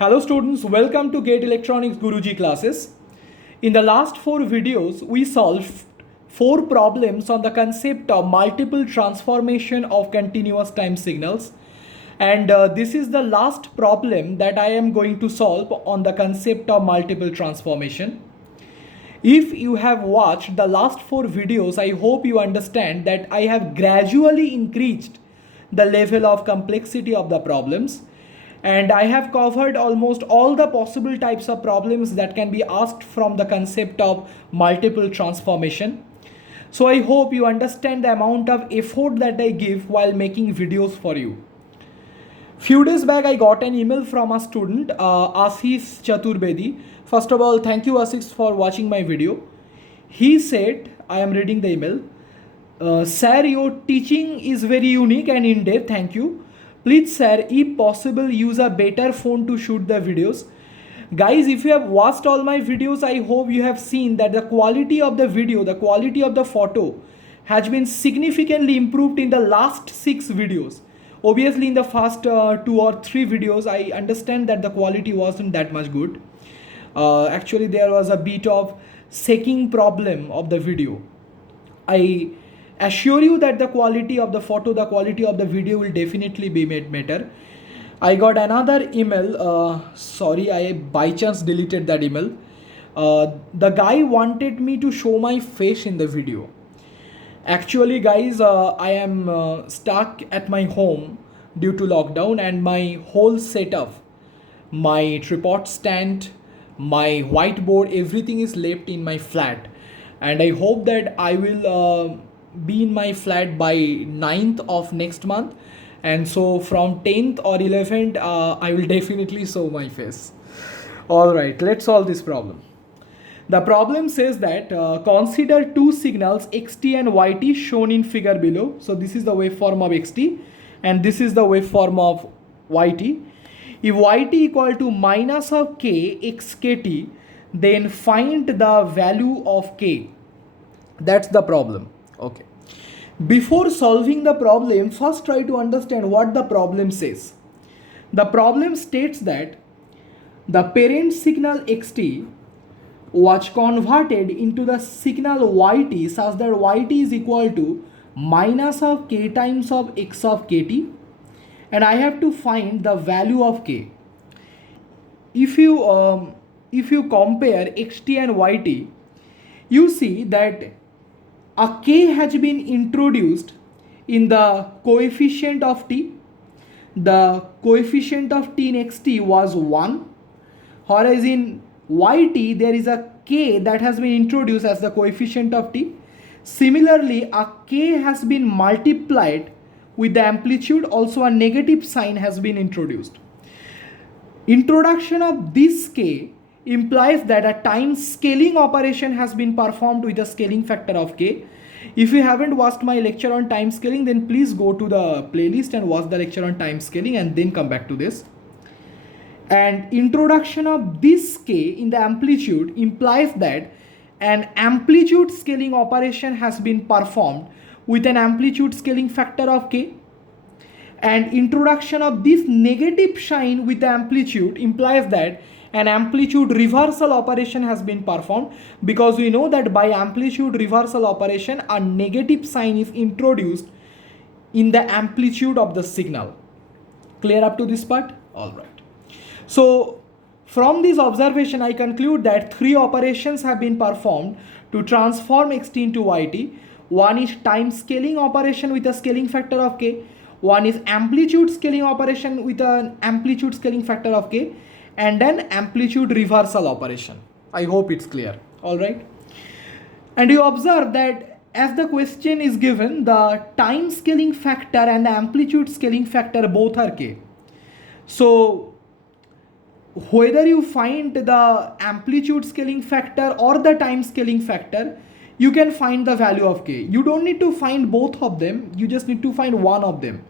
Hello students, welcome to Gate Electronics Guruji classes. In the last 4 videos, we solved 4 problems on the concept of multiple transformation of continuous time signals. And this is the last problem that I am going to solve on the concept of multiple transformation. If you have watched the last 4 videos, I hope you understand that I have gradually increased the level of complexity of the problems, and I have covered almost all the possible types of problems that can be asked from the concept of multiple transformation. So I hope you understand the amount of effort that I give while making videos for you. Few days back, I got an email from a student, Ashish Chaturbedi. First of all, thank you Ashish for watching my video. He said, I am reading the email. Sir, your teaching is very unique and in-depth. Thank you. Please sir, if possible, use a better phone to shoot the videos. Guys, if you have watched all my videos, I hope you have seen that the quality of the video, the quality of the photo has been significantly improved in the last 6 videos. Obviously, in the first 2 or 3 videos, I understand that the quality wasn't that much good. Actually, there was a bit of shaking problem of the video. I assure you that the quality of the photo, the quality of the video will definitely be made better. I got another email. Sorry, I by chance deleted that email. The guy wanted me to show my face in the video. Actually, guys, I am stuck at my home due to lockdown, and my whole setup, my tripod stand, my whiteboard, everything is left in my flat. And I hope that I will be in my flat by 9th of next month. And so from 10th or 11th, I will definitely show my face. All right, let's solve this problem. The problem says that consider two signals xt and yt shown in figure below. So this is the waveform of xt and this is the waveform of yt. If yt equal to minus of k xkt, then find the value of k. That's the problem. Okay. Before solving the problem, first try to understand what the problem says. The problem states that the parent signal xt was converted into the signal yt such that yt is equal to minus of k times of x of kt, and I have to find the value of k. If you compare xt and yt, you see that a k has been introduced in the coefficient of t. The coefficient of t in xt was 1, whereas in yt there is a k that has been introduced as the coefficient of t. Similarly, a k has been multiplied with the amplitude, also a negative sign has been introduced. Introduction of this k implies that a time scaling operation has been performed with a scaling factor of k. If you haven't watched my lecture on time scaling, then please go to the playlist and watch the lecture on time scaling and then come back to this. And introduction of this k in the amplitude implies that an amplitude scaling operation has been performed with an amplitude scaling factor of k. And introduction of this negative sign with the amplitude implies that an amplitude reversal operation has been performed, because we know that by amplitude reversal operation a negative sign is introduced in the amplitude of the signal. Clear up to this part? All right. So from this observation, I conclude that 3 operations have been performed to transform xt into yt. One is time scaling operation with a scaling factor of k. One is amplitude scaling operation with an amplitude scaling factor of k, and then amplitude reversal operation. I hope it's clear. All right. And you observe that as the question is given, the time scaling factor and the amplitude scaling factor both are k. So whether you find the amplitude scaling factor or the time scaling factor, you can find the value of k. You don't need to find both of them, you just need to find one of them.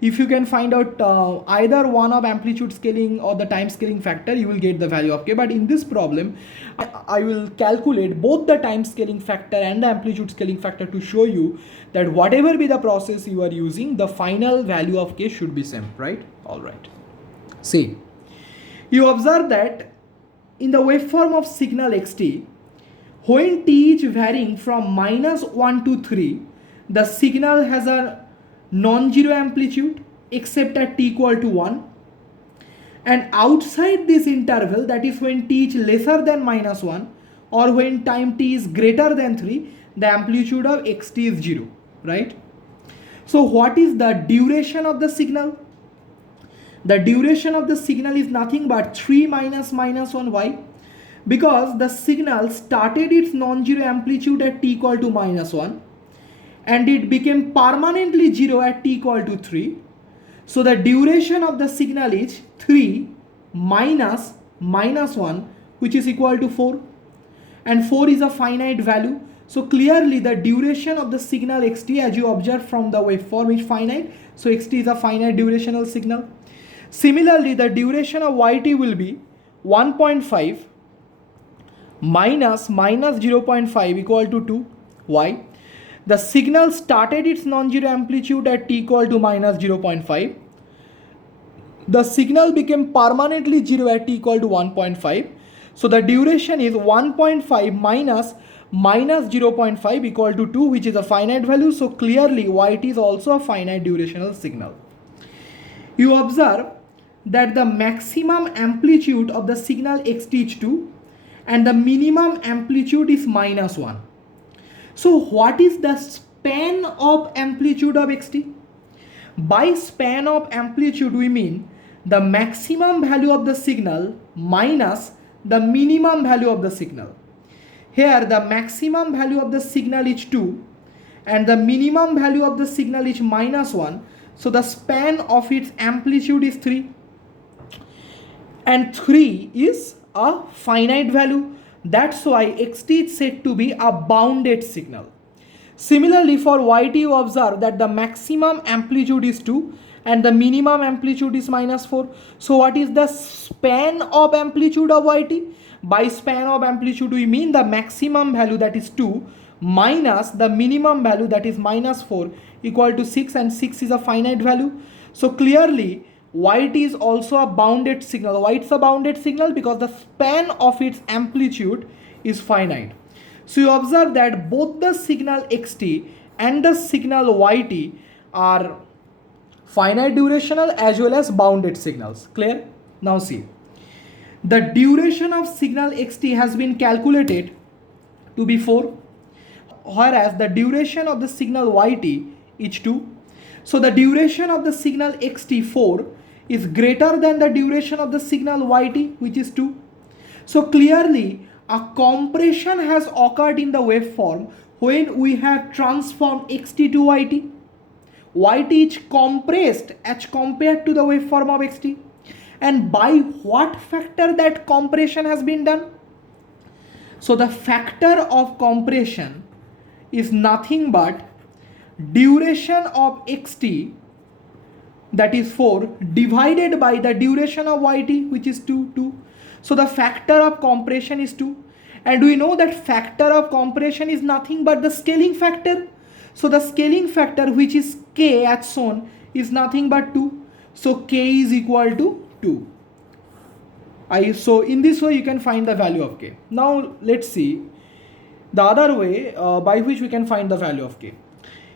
If you can find out either one of amplitude scaling or the time scaling factor, you will get the value of k. But in this problem, I will calculate both the time scaling factor and the amplitude scaling factor to show you that whatever be the process you are using, the final value of k should be same, right? All right. See, You observe that in the waveform of signal xt, when t is varying from -1 to 3, the signal has a non-zero amplitude except at t equal to 1. And outside this interval, that is when t is lesser than -1 or when time t is greater than 3, the amplitude of xt is 0, right? So what is the duration of the signal? The duration of the signal is nothing but 3 minus -1. Why? Because the signal started its non-zero amplitude at t equal to -1 and it became permanently 0 at t equal to 3. So the duration of the signal is 3 minus -1, which is equal to 4. And 4 is a finite value. So clearly the duration of the signal xt, as you observe from the waveform, is finite. So xt is a finite durational signal. Similarly, the duration of yt will be 1.5 minus 0.5 equal to 2. Why? The signal started its non-zero amplitude at t equal to -0.5. The signal became permanently 0 at t equal to 1.5. So the duration is 1.5 minus -0.5 equal to 2, which is a finite value. So clearly yt is also a finite durational signal. You observe that the maximum amplitude of the signal xt is 2 and the minimum amplitude is -1. So what is the span of amplitude of xt? By span of amplitude we mean the maximum value of the signal minus the minimum value of the signal. Here the maximum value of the signal is 2 and the minimum value of the signal is -1. So the span of its amplitude is 3. And 3 is a finite value. That's why xt is said to be a bounded signal. Similarly, for yt you observe that the maximum amplitude is 2 and the minimum amplitude is -4. So what is the span of amplitude of yt? By span of amplitude we mean the maximum value, that is 2, minus the minimum value, that is -4, equal to 6, and 6 is a finite value. So clearly yt is also a bounded signal. Why it's a bounded signal? Because the span of its amplitude is finite. So you observe that both the signal xt and the signal yt are finite durational as well as bounded signals. Clear? Now see, the duration of signal xt has been calculated to be 4, whereas the duration of the signal yt is 2. So the duration of the signal xt4 is greater than the duration of the signal yt, which is 2. So clearly a compression has occurred in the waveform when we have transformed xt to yt. Yt is compressed as compared to the waveform of xt. And by what factor that compression has been done? So the factor of compression is nothing but duration of xt, that is 4, divided by the duration of yt, which is 2. So the factor of compression is 2. And we know that factor of compression is nothing but the scaling factor. So the scaling factor, which is k as shown, is nothing but 2. So k is equal to 2. So in this way you can find the value of k. Now let's see the other way by which we can find the value of k.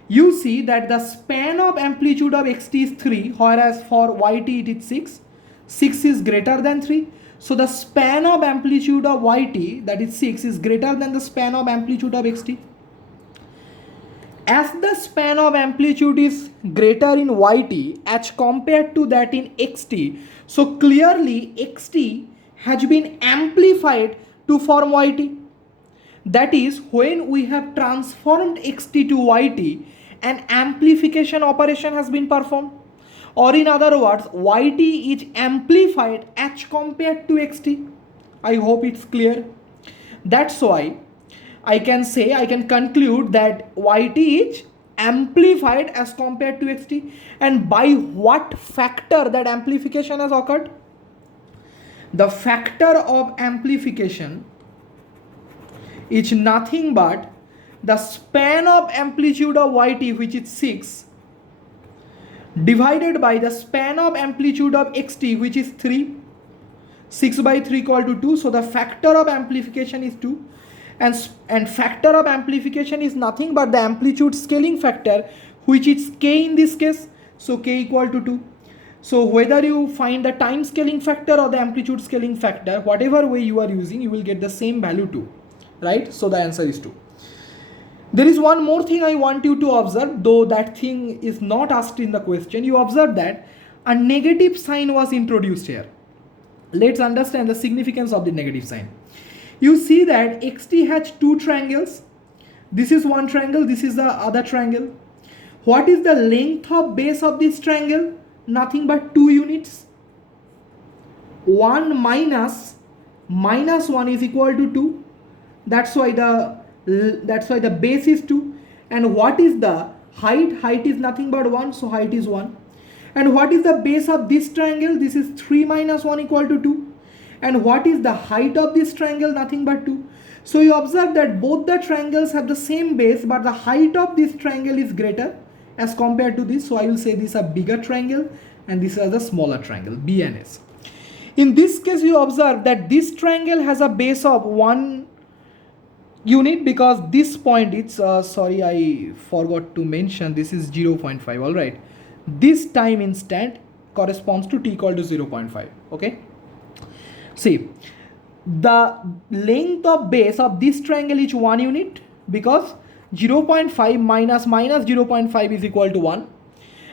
You see that the span of amplitude of xt is 3, whereas for yt it is 6. 6 is greater than 3. So the span of amplitude of yt, that is 6, is greater than the span of amplitude of xt. As the span of amplitude is greater in yt as compared to that in xt, so clearly xt has been amplified to form yt. That is, when we have transformed xt to yt, an amplification operation has been performed. Or in other words, yt is amplified as compared to xt. I hope it's clear. That's why I can conclude that yt is amplified as compared to xt. And by what factor that amplification has occurred? The factor of amplification is nothing but the span of amplitude of yt, which is 6, divided by the span of amplitude of xt, which is 3. 6 by 3 equal to 2. So the factor of amplification is 2. And factor of amplification is nothing but the amplitude scaling factor, which is k in this case. So k equal to 2. So whether you find the time scaling factor or the amplitude scaling factor, whatever way you are using, you will get the same value 2, right? So the answer is 2. There is one more thing I want you to observe, though that thing is not asked in the question. You observe that a negative sign was introduced here. Let's understand the significance of the negative sign. You see that xt has two triangles. This is one triangle, this is the other triangle. What is the length of base of this triangle? Nothing but 2 units. 1 minus 1 is equal to 2. That's why the base is 2. And what is the height? Height is nothing but 1, so height is 1. And what is the base of this triangle? This is 3 minus 1 equal to 2. And what is the height of this triangle? Nothing but 2. So you observe that both the triangles have the same base, but the height of this triangle is greater as compared to this. So I will say this is a bigger triangle and this is a smaller triangle, B and S. In this case, you observe that this triangle has a base of 1 unit, because this point, it's sorry, I forgot to mention, this is 0.5. all right, this time instant corresponds to t equal to 0.5. okay, see, the length of base of this triangle is 1 unit, because 0.5 minus 0.5 is equal to 1,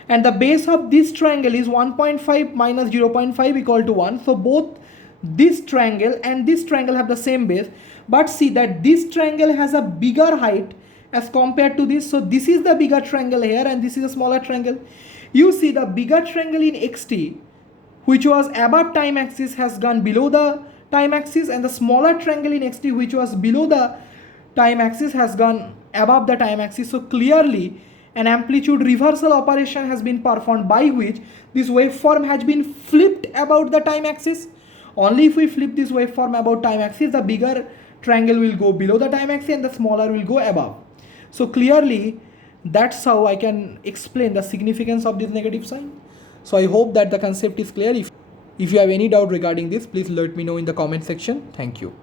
and the base of this triangle is 1.5 minus 0.5 equal to 1. So both this triangle and this triangle have the same base, but see that this triangle has a bigger height as compared to this. So this is the bigger triangle here and this is a smaller triangle. You see the bigger triangle in xt, which was above time axis, has gone below the time axis, and the smaller triangle in xt, which was below the time axis, has gone above the time axis. So clearly an amplitude reversal operation has been performed, by which this waveform has been flipped about the time axis. Only if we flip this waveform about time axis, the bigger triangle will go below the time axis and the smaller will go above. So clearly that's how I can explain the significance of this negative sign. So I hope that the concept is clear. If you have any doubt regarding this, please let me know in the comment section. Thank you.